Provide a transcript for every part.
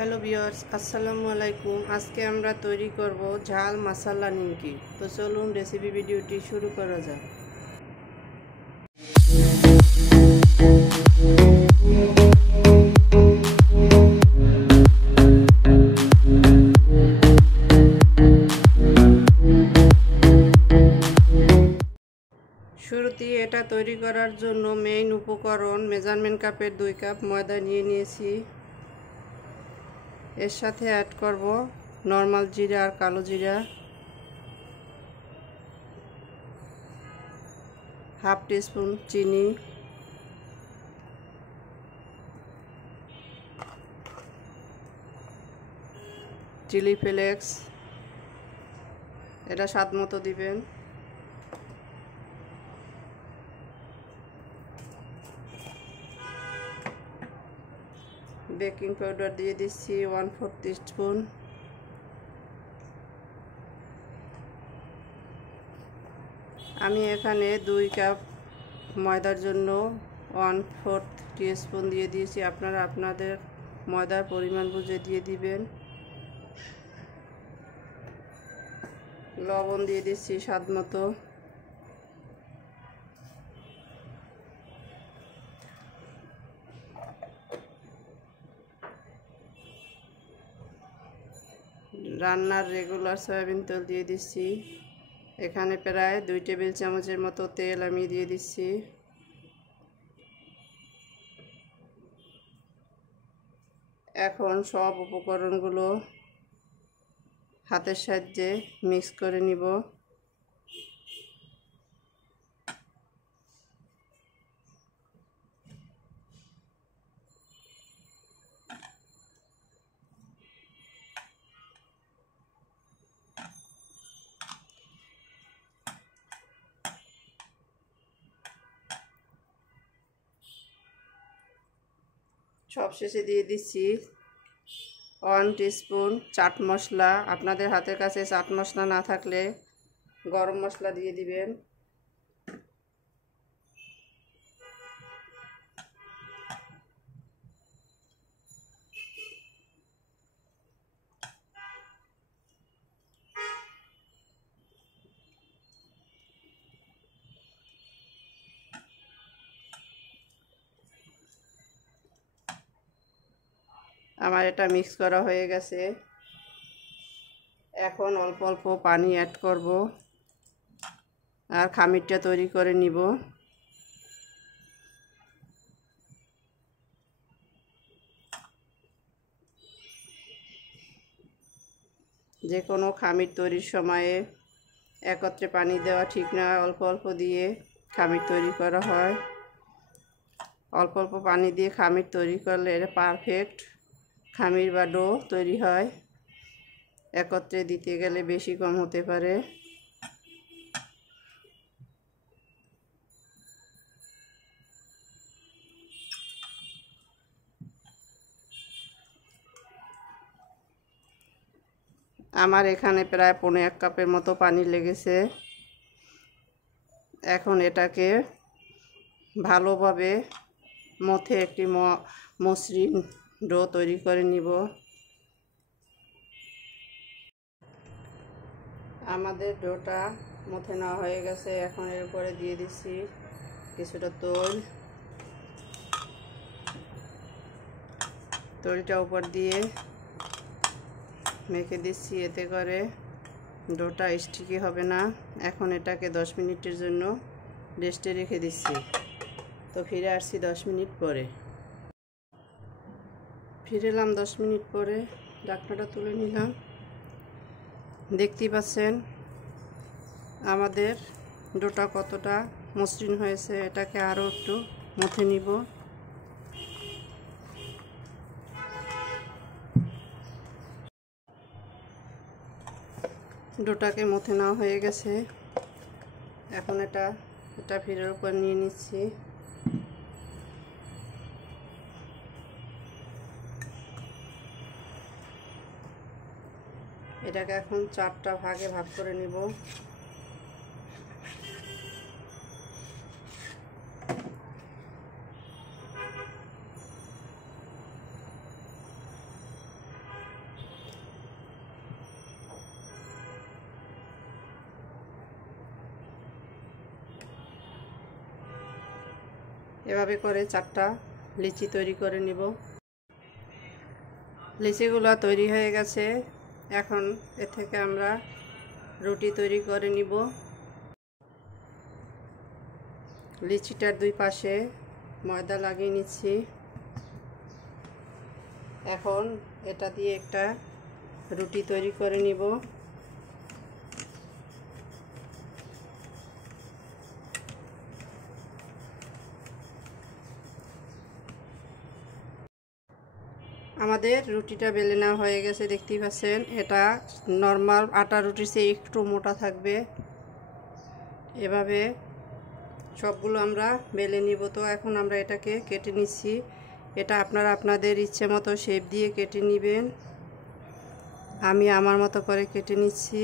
Hello viewers, আসসালামু আলাইকুম। আজকে আমরা তৈরি করব ঝাল মশলা নিমকি। তো চলুন রেসিপি ভিডিওটি শুরু করা যাক। শুরুতেই এটা তৈরি করার জন্য মেইন উপকরণ মেজারমেন্ট কাপের 2 কাপ ময়দা নিয়েছি। এর সাথে অ্যাড করব নর্মাল জিরা আর কালো জিরা, হাফ টিস্পুন চিনি, চিলি ফ্লেক্স, এটা স্বাদ মতো দিবেন, বেকিং পাউডার দিয়ে দিচ্ছি 1/4 টিস্পুন, আমি এখানে 2 কাপ ময়দার জন্য 1/4 টিস্পুন দিয়ে দিয়েছি। আপনারা আপনাদের ময়দার পরিমাণ বুঝে দিয়ে দিবেন। লবণ দিয়ে দিচ্ছি স্বাদ মতো, রান্নার রেগুলার সয়াবিন তেল দিয়ে দিচ্ছি। এখানে প্রায় 2 টেবিল চামচের মতো তেল আমি দিয়ে দিচ্ছি। এখন সব উপকরণগুলো হাতের সাহায্যে মিক্স করে নিব। সবশেষে দিয়ে দিচ্ছি 1 টিস্পুন চাট মশলা। আপনাদের হাতের কাছে চাট মশলা না থাকলে গরম মশলা দিয়ে দিবেন। আমার এটা মিক্স করা হয়ে গেছে। এখন অল্প অল্প পানি অ্যাড করব আর খামিরটা তৈরি করে নিব। যে কোনো খামির তৈরির সময়ে একত্রে পানি দেওয়া ঠিক না, অল্প অল্প দিয়ে খামির তৈরি করা হয়। অল্প অল্প পানি দিয়ে খামির তৈরি করলে এটা পারফেক্ট খামির বা ডো তৈরি হয়। একত্রে দিতে গেলে বেশি কম হতে পারে। আমার এখানে প্রায় 1.5 কাপের মতো পানি লেগেছে। এখন এটাকে ভালোভাবে মথে একটি মসৃণ ডো তৈরি করে নিব। আমাদের ডোটা মথে নেওয়া হয়ে গেছে। এখন এর উপরে দিয়ে দিচ্ছি কিছুটা তৈলটা উপর দিয়ে মেখে দিচ্ছি, এতে করে ডোটা স্টিকি হবে না। এখন এটাকে 10 মিনিটের জন্য রেস্টে রেখে দিচ্ছি। তো ফিরে আসছি 10 মিনিট পরে। ফিরে এলাম 10 মিনিট পরে, ঢাকনাটা তুলে নিলাম। দেখতেই পাচ্ছেন আমাদের ডোটা কতটা মসৃণ হয়েছে। এটাকে আরও একটু মথে নিব। ডোটাকে মথে নেওয়া হয়ে গেছে। এখন এটা ফিরের উপর নিয়ে নিচ্ছি। এটাকে এখন 4টা ভাগে ভাগ করে নিব। এভাবে করে 4টা লিচি তৈরি করে নিব। লিচিগুলো তৈরি হয়ে গেছে। এখন এ থেকে আমরা রুটি তৈরি করে নিব। লিচিটার 2 পাশে ময়দা লাগিয়ে নিচ্ছি। এখন এটা দিয়ে একটা রুটি তৈরি করে নিব। আমাদের রুটিটা বেলে নেওয়া হয়ে গেছে, দেখতেই পাচ্ছেন। এটা নর্মাল আটা রুটির চেয়ে একটু মোটা থাকবে। এভাবে সবগুলো আমরা বেলে নিব। তো এখন আমরা এটাকে কেটে নিচ্ছি। এটা আপনারা আপনাদের ইচ্ছে মতো শেপ দিয়ে কেটে নেবেন। আমি আমার মতো করে কেটে নিচ্ছি।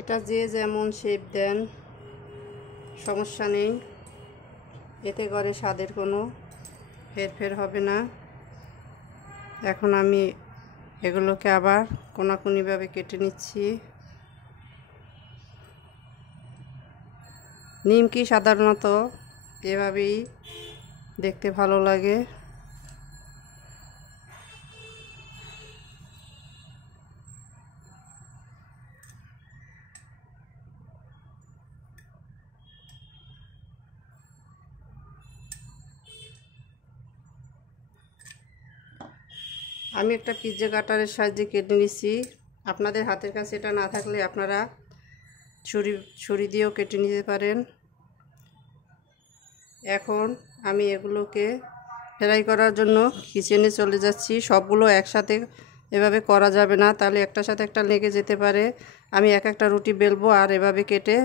এটা যে যেমন শেপ দেন সমস্যা নেই, এতে করে স্বাদের কোনো হেরফের হবে না। এখন আমি এগুলোকে আবার কোনাকুনিভাবে কেটে নিচ্ছি। নিমকি সাধারণত এভাবেই দেখতে ভালো লাগে। আমি একটা পিৎজা কাটারের সাহায্যে কেটে নিচ্ছি। আপনাদের হাতের কাছে এটা না থাকলে আপনারা ছুরি দিয়েও কেটে নিতে পারেন। এখন আমি এগুলোকে ফ্রাই করার জন্য কিচেনে চলে যাচ্ছি। সবগুলো একসাথে এভাবে করা যাবে না, তাহলে একটার সাথে একটা লেগে যেতে পারে। আমি একটা রুটি বেলবো আর এভাবে কেটে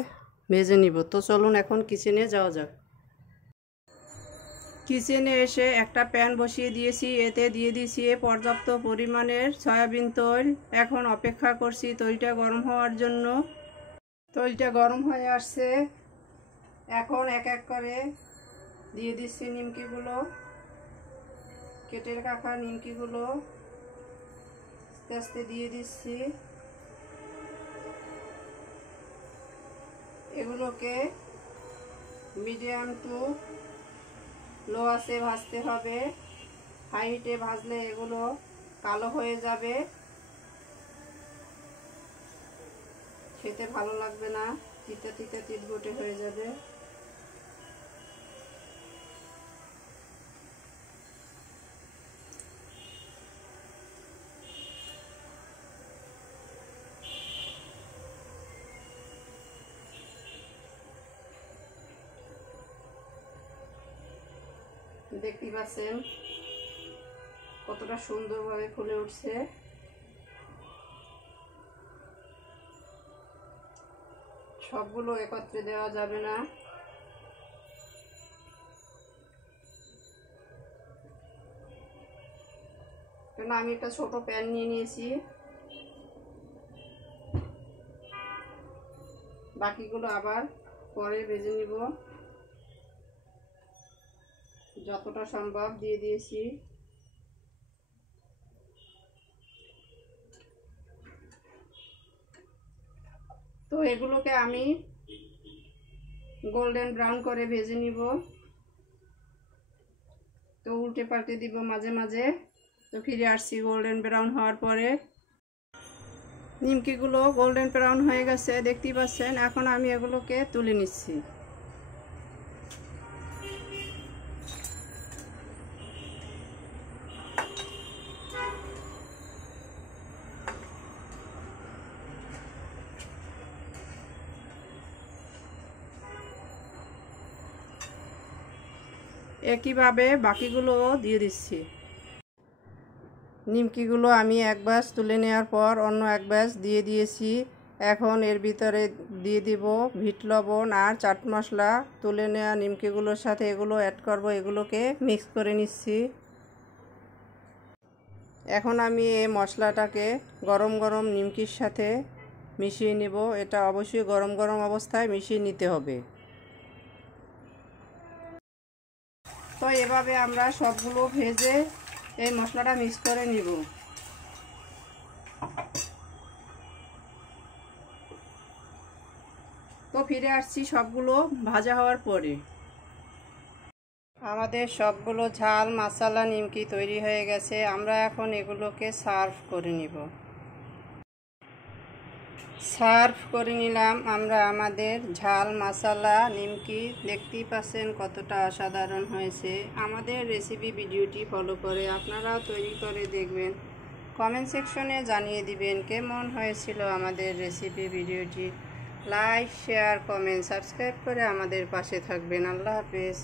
ভেজে নিব। তো চলুন এখন কিচেনে যাওয়া যাক। কিচেনে এসে একটা প্যান বসিয়ে দিয়েছি, এতে দিয়ে দিয়েছি পর্যাপ্ত পরিমাণের সয়াবিন তেল। এখন অপেক্ষা করছি তেলটা গরম হওয়ার জন্য। তেলটা গরম হয়ে আসছে। এখন এক এক করে দিয়ে দিচ্ছি নিমকিগুলো, কেটে রাখা নিমকিগুলো আস্তে আস্তে দিয়ে দিচ্ছি। এগুলোকে মিডিয়াম টু লো আঁচে ভাজতে হবে। হাই হিটে ভাজলে এগুলো কালো হয়ে যাবে, খেতে ভালো লাগবে না, তিতা তিতা তিতগটে হয়ে যাবে। দেখতেই পাচ্ছেন কতটা সুন্দরভাবে ফুলে উঠছে। সবগুলো একত্রে দেওয়া যাবে না, কেন আমি একটা ছোট প্যান নিয়ে নিয়েছি। বাকিগুলো আবার পরে ভেজে নিব। যতটা সম্ভব দিয়ে দিয়েছি। তো এগুলোকে আমি গোল্ডেন ব্রাউন করে ভেজে নিব। তো উল্টে পাল্টে দিব মাঝে মাঝে। তো ফিরে আসছি গোল্ডেন ব্রাউন হওয়ার পরে। নিমকিগুলো গোল্ডেন ব্রাউন হয়ে গেছে, দেখতেই পাচ্ছেন। এখন আমি এগুলোকে তুলে নিচ্ছি। একইভাবে বাকিগুলো দিয়ে দিচ্ছি। নিমকিগুলো আমি এক ব্যাচ তুলে নেওয়ার পর অন্য এক ব্যাচ দিয়ে দিয়েছি। এখন এর ভিতরে দিয়ে দিব বিট লবণ আর চাট মশলা। তুলে নেওয়া নিমকিগুলোর সাথে এগুলো অ্যাড করব। এগুলোকে মিক্স করে নিচ্ছি। এখন আমি এই মশলাটাকে গরম গরম নিমকির সাথে মিশিয়ে নেব। এটা অবশ্যই গরম গরম অবস্থায় মিশিয়ে নিতে হবে। তো এভাবে আমরা সবগুলো ভেজে এই মশলাটা মিক্স করে নিব। তো ফিরে আসছি সবগুলো ভাজা হওয়ার পরে। আমাদের সবগুলো ঝাল মশলা নিমকি তৈরি হয়ে গেছে। আমরা এখন এগুলোকে সার্ভ করে নিব। সার্ভ করে নিলাম আমরা আমাদের ঝাল মশলা নিমকি। দেখতেই পাচ্ছেন কতটা অসাধারণ হয়েছে। আমাদের রেসিপি ভিডিওটি ফলো করে আপনারাও তৈরি করে দেখবেন। কমেন্ট সেকশনে জানিয়ে দিবেন কেমন হয়েছিল আমাদের রেসিপি ভিডিওটি। লাইক, শেয়ার, কমেন্ট, সাবস্ক্রাইব করে আমাদের পাশে থাকবেন। আল্লাহ হাফেজ।